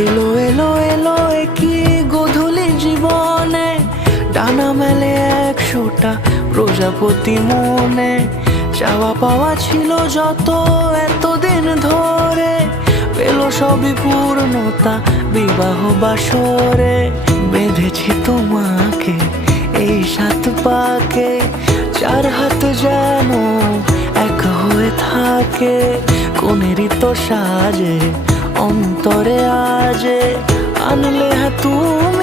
এলো এলো এলো কি গোধূলি জীবনে, ডানা মেলে 100টা প্রজাপতি মনে। চাওয়া পাওয়া ছিল যত এতদিন ধরে, পেল সবই পূর্ণতা বিবাহ বাসরে। বেঁধেছি তোমাকে এই 7 পাকে, 4 হাত যেন এক হয়ে থাকে। কোনেরই তো সাজে অন্তরে আজে আনলে তুমি